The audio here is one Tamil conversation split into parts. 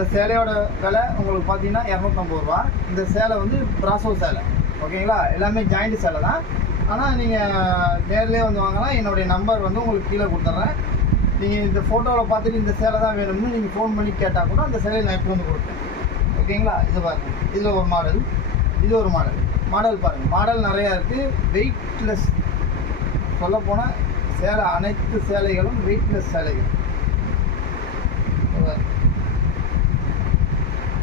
இந்த சேலையோட விலை உங்களுக்கு பார்த்தீங்கன்னா 250 ரூபா. இந்த சேலை வந்து பிராசோ சேலை, ஓகேங்களா? எல்லாமே ஜாயிண்ட் சேலை தான். ஆனால் நீங்கள் நேர்லேயே வந்து வாங்கலாம். என்னுடைய நம்பர் வந்து உங்களுக்கு கீழே கொடுத்துட்றேன். நீங்கள் இந்த ஃபோட்டோவில் பார்த்துட்டு இந்த சேலை தான் வேணும்னு நீங்கள் ஃபோன் பண்ணி கேட்டால் கூட அந்த சேலையை நான் எடுத்து வந்து கொடுப்பேன், ஓகேங்களா? இது பாருங்கள், இதில் ஒரு மாடல், இது ஒரு மாடல் பாருங்கள். மாடல் நிறையா இருக்குது. வெயிட்லெஸ், சொல்லப்போனால் சேலை அனைத்து சேலைகளும் வெயிட்லெஸ் சேலைகள்.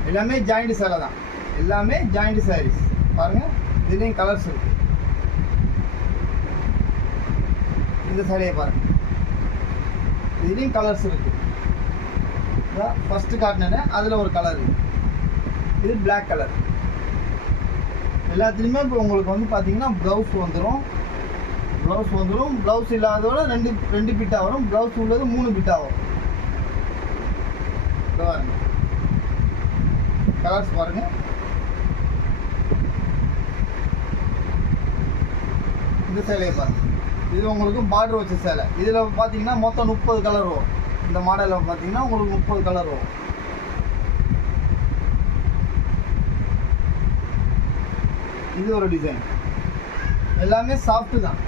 எல்லாமே ஜாயிண்ட் சேலை தான், எல்லாமே ஜாயிண்ட் சாரீஸ் பாருங்கள். இதுலேயும் கலர்ஸ் இருக்குது. இந்த சேலையை பாருங்கள், இதுலேயும் கலர்ஸ் இருக்குது. ஃபஸ்ட்டு காட்டினேன், அதில் ஒரு கலர் இருக்குது. இது பிளாக் கலர். எல்லாத்துலேயுமே இப்போ உங்களுக்கு வந்து பார்த்தீங்கன்னா ப்ளவுஸ் வந்துடும். ப்ளவுஸ் இல்லாததோட ரெண்டு பிட்டாக வரும். ப்ளவுஸ் உள்ளது 3 பிட்டாக வரும். கலர்ஸ் பாருங்கள். இந்த சேலையை பாருங்கள். இது உங்களுக்கு பார்டர் வச்ச சேலை. இதில் பார்த்தீங்கன்னா மொத்தம் 30 கலர் வரும். இந்த மாடலில் பார்த்தீங்கன்னா உங்களுக்கு 30 கலர் வரும். இது ஒரு டிசைன். எல்லாமே சாஃப்ட்டு தான்.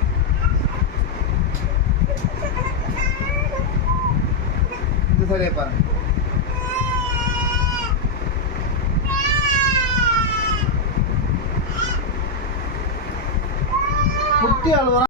இந்த சேலையை பாருங்கள். குட்டி அழுவ